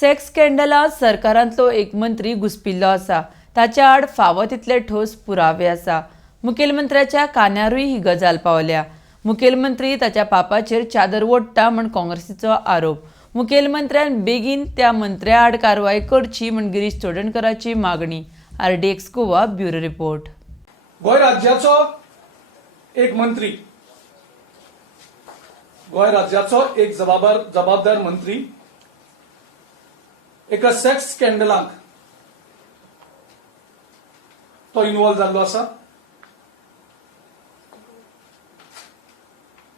Sex स्कॅन्डलांत सरकारांतलो एक मंत्री घुस्पिल्लो आसा. ताच्या आड फावो तितले ठोस पुरावे आसा. मुखेलमंत्र्याच्या कान्यारूय ही गजाल पावल्या. मुखेलमंत्री ताच्या पापाचेर चादर ओडटा म्हूण काँग्रेसीचो आरोप. मुखेलमंत्र्यान बेगीन त्या मंत्र्या आड कारवाय करची म्हूण गिरीश चोडणकराची मागणी. RDX Goa bureau report. Goa राज्याचो एक मंत्री, गोंय राज्याचो एक जबाबदार मंत्री एका सेक्स स्कॅन्डलांत तो इन्वॉल्व जाल्लो आसा.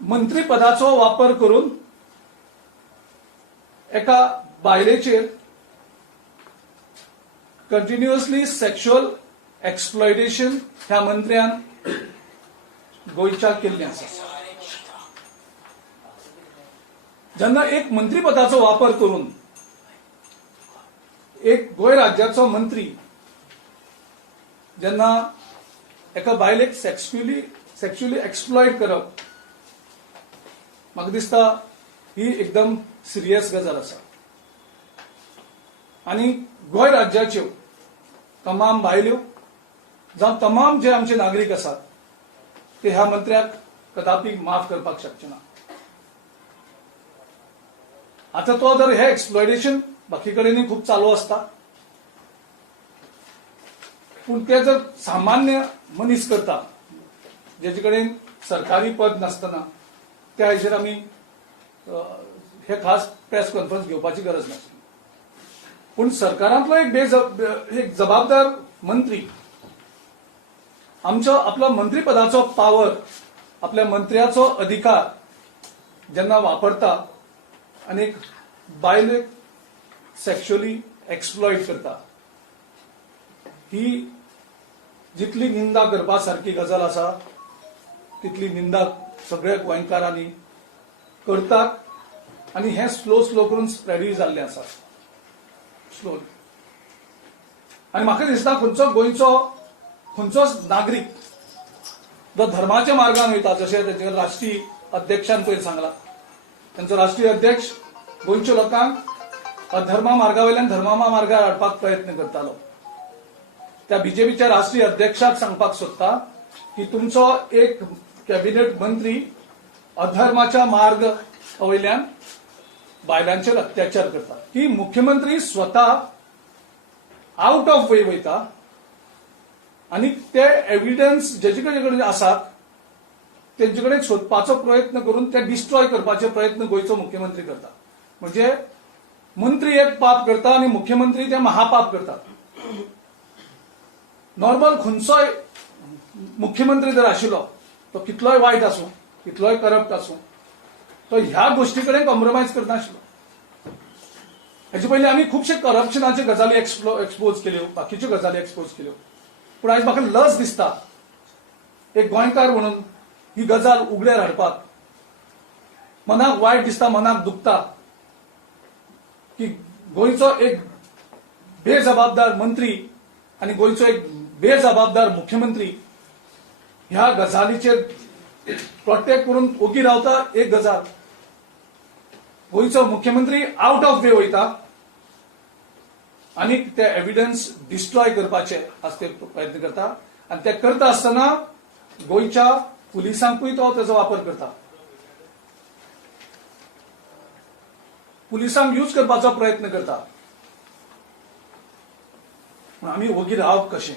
मंत्री पदाचो वापर करून एका बायलेचेर कंटिन्युअसली सेक्शुअल एक्सप्लॉयटेशन ह्या मंत्र्यान गोंयच्या केल्लें आसा. जेन्ना एक मंत्री पदाचो वापर करून एक गोंय राज्याचो मंत्री जेन्ना एका बायलेक सेक्शुअली एक्सप्लॉयट करप, म्हाका दिसता ही एकदम सिरियस गजाल आसा. आनी गोंय राज्याच्यो तमाम बायल्यो जावं तमाम जे आमचे नागरीक आसात ते ह्या मंत्र्याक कदापि माफ करपाक शकचे ना. आता तो जर हे एक्सप्लॉयटेशन बाकी कडेनय खूप चालू असता, पूण ते जर सामान्य मनीस करता जेचे कडेन सरकारी पद नासतना, त्या हेचेर आमी हे खास प्रेस कॉन्फरन्स घेवपाची गरज नासली. पूण सरकारांतलो एक जबाबदार मंत्री आपल्या मंत्री पदाचो पावर, आपल्या मंत्र्याचो अधिकार जेन्ना वापरता आनी एक बायलेक सेक्शुअली एक्सप्लॉयट करता, ही जितली निंदा करपा सारकी गजाल आसा तितली निंदा सगळ्या गोंयकारांनी करतात आनी हे स्लो करून स्प्रेडूय जाल्लें आसा स्लोली. आनी म्हाका दिसता खंयचोच नागरीक जो धर्माच्या मार्गान वयता, जशें तेचे राष्ट्रीय अध्यक्षान पयर सांगला, तांचो राष्ट्रीय अध्यक्ष गोंयच्या लोकांक अधर्मा मार्गा वयल्यान धर्मा मार्गार हाडपाक प्रयत्न करतालो. त्या बीजेपीच्या राष्ट्रीय अध्यक्षाक सांगपाक सोदता की तुमचो एक कॅबिनेट मंत्री अधर्माच्या मार्ग वयल्यान बायलांचेर अत्याचार करता. की मुख्यमंत्री स्वता आउट ऑफ वे वयता आनी ते एव्हिडन्स जेचे कडेन आसात तेंचे कडेन सोदपाचो प्रयत्न करून ते डिस्ट्रॉय करपाचे प्रयत्न गोंयचो मुख्यमंत्री करता. म्हणजे मंत्री एक पाप करता आनी मुख्यमंत्री ते महापाप करतात. नॉर्मल खंयचोय मुख्यमंत्री जर आशिल्लो, तो कितलोय वायट आसूं, कितलोय करप्ट आसूं, तो ह्या गोष्टी कडेन कॉम्प्रोमायज करनाशिल्लो. हेचे पयलीं आमी खुबशे करप्शनाचे गजाली एक्सपोज केल्यो, बाकीच्यो गजाली एक्सपोज केल्यो. पूण आयज म्हाका लज दिसता एक गोंयकार म्हणून ही गजाल उगड्यार हाडपाक. मनाक वायट दिसता, मनाक दुखता की गोंयचो एक बेजबाबदार मंत्री आनी गोंयचो एक बेजबाबदार मुख्यमंत्री ह्या गजालीचेर प्रोटेक्ट करून ओगी रावता. एक गजाल, गोंयचो मुख्यमंत्री आउट ऑफ वे वयता आनी ते एव्हिडन्स डिस्ट्रॉय करपाचे आज ते प्रयत्न करता. आनी ते करता आसतना गोंयच्या पुलिसांकूय तो तेजो वापर करता. पुलिसांक यूज करपाचो प्रयत्न करता. आमी ओगी रावप कशें?